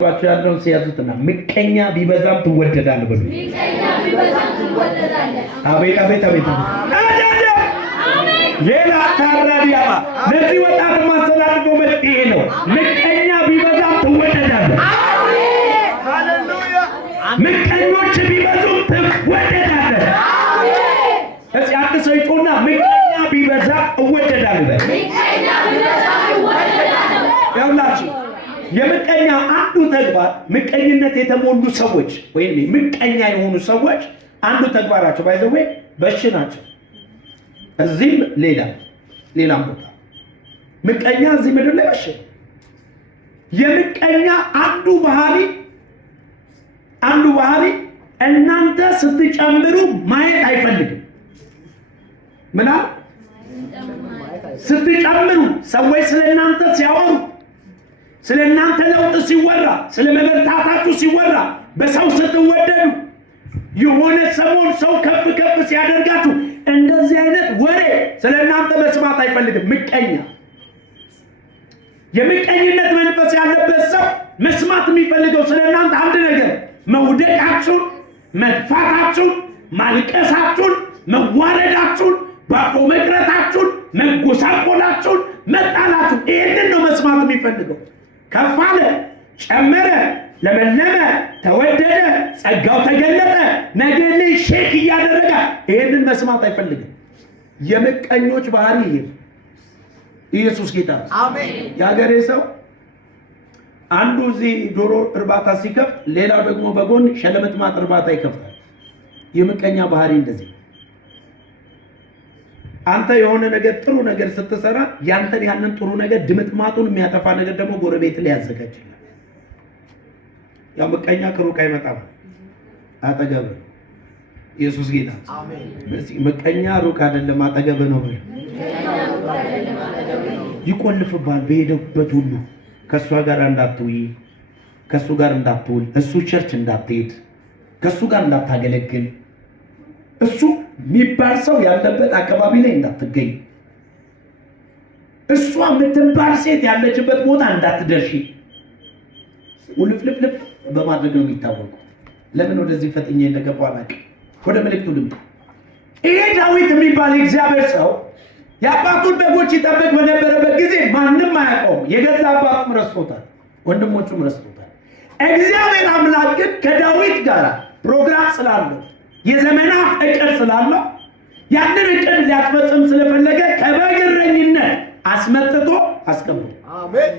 ቋቸው ያለውን ሲያዙትና ምቀኛ ቢበዛም ትወደዳለህ በሉ። አቤት አቤት አቤት ሌላ ታራዲያማ ለዚህ ወጣት ማስተላለፈው መልእክት ይሄ ነው። ምቀኛ ቢበዛም ትወደዳለህ። ሃሌሉያ! ምቀኞች ቢበዙም ትወደዳለህ። እስኪ አንድ ሰው ይጮህና ምቀኛ ቢበዛ እወደዳለሁ። ያውላችሁ የምቀኛ አንዱ ተግባር ምቀኝነት የተሞሉ ሰዎች ወይም ምቀኛ የሆኑ ሰዎች አንዱ ተግባራቸው ባይዘው በሽ ናቸው። እዚህም ሌላም ቦታ ምቀኛ እዚህ ምድር ላይ በሽ። የምቀኛ አንዱ ባህሪ እናንተ ስትጨምሩ ማየት አይፈልግም። ምና ስትጨምሩ ሰዎች ስለናንተ ሲያወሩ ስለናንተ ለውጥ ሲወራ ስለመበርታታችሁ ሲወራ በሰው ስትወደዱ የሆነ ሰሞን ሰው ከፍ ሲያደርጋችሁ እንደዚህ አይነት ወሬ ስለናንተ መስማት አይፈልግም። ምቀኛ የምቀኝነት መንፈስ ያለበት ሰው መስማት የሚፈልገው ስለናንተ አንድ ነገር መውደቃችሁን፣ መጥፋታችሁን፣ ማልቀሳችሁን፣ መዋረዳችሁን፣ ባዶ መቅረታችሁን፣ መጎሳቆላችሁን፣ መጣላችሁን ይሄንን ነው መስማት የሚፈልገው። ከፍ አለ፣ ጨመረ፣ ለመለመ፣ ተወደደ፣ ጸጋው ተገለጠ፣ ነገሌ ሼክ እያደረገ ይሄንን መስማት አይፈልግም። የምቀኞች ባህሪ ይሄ ኢየሱስ ጌታ አሜን። ያገሬ ሰው አንዱ እዚህ ዶሮ እርባታ ሲከፍት ሌላው ደግሞ በጎን ሸለመጥማጥ እርባታ ይከፍታል። የምቀኛ ባህሪ እንደዚህ። አንተ የሆነ ነገር ጥሩ ነገር ስትሰራ ያንን ጥሩ ነገር ድምጥማጡን የሚያጠፋ ነገር ደግሞ ጎረቤት ላይ ያዘጋጅልሃል። ያው ምቀኛ ከሩቅ አይመጣም፣ አጠገብ ኢየሱስ ጌታ አሜን። ምቀኛ ሩቅ አይደለም፣ አጠገብ ነው። ይቆልፍባል በሄደበት ሁሉ። ከሷ ጋር እንዳትውይ፣ ከሱ ጋር እንዳትውል፣ እሱ ቸርች እንዳትሄድ፣ ከሱ ጋር እንዳታገለግል፣ እሱ የሚባል ሰው ያለበት አካባቢ ላይ እንዳትገኝ፣ እሷ የምትባል ሴት ያለችበት ቦታ እንዳትደርሺ ውልፍልፍልፍ በማድረግ ነው የሚታወቁ። ለምን ወደዚህ ፈጥኜ እንደገባሁ አላውቅም። ወደ መልእክቱ ልምጣ። ይሄ ዳዊት የሚባል የእግዚአብሔር ሰው የአባቱን በጎች ይጠብቅ በነበረበት ጊዜ ማንም አያውቀውም። የገዛ አባቱም ረስቶታል፣ ወንድሞቹም ረስቶታል። እግዚአብሔር አምላክ ግን ከዳዊት ጋር ፕሮግራም ስላለው የዘመናት እቅድ ስላለው ያንን እቅድ ሊያስፈጽም ስለፈለገ ከበግ እረኝነት አስመጥቶ አስቀምጦ አሜን።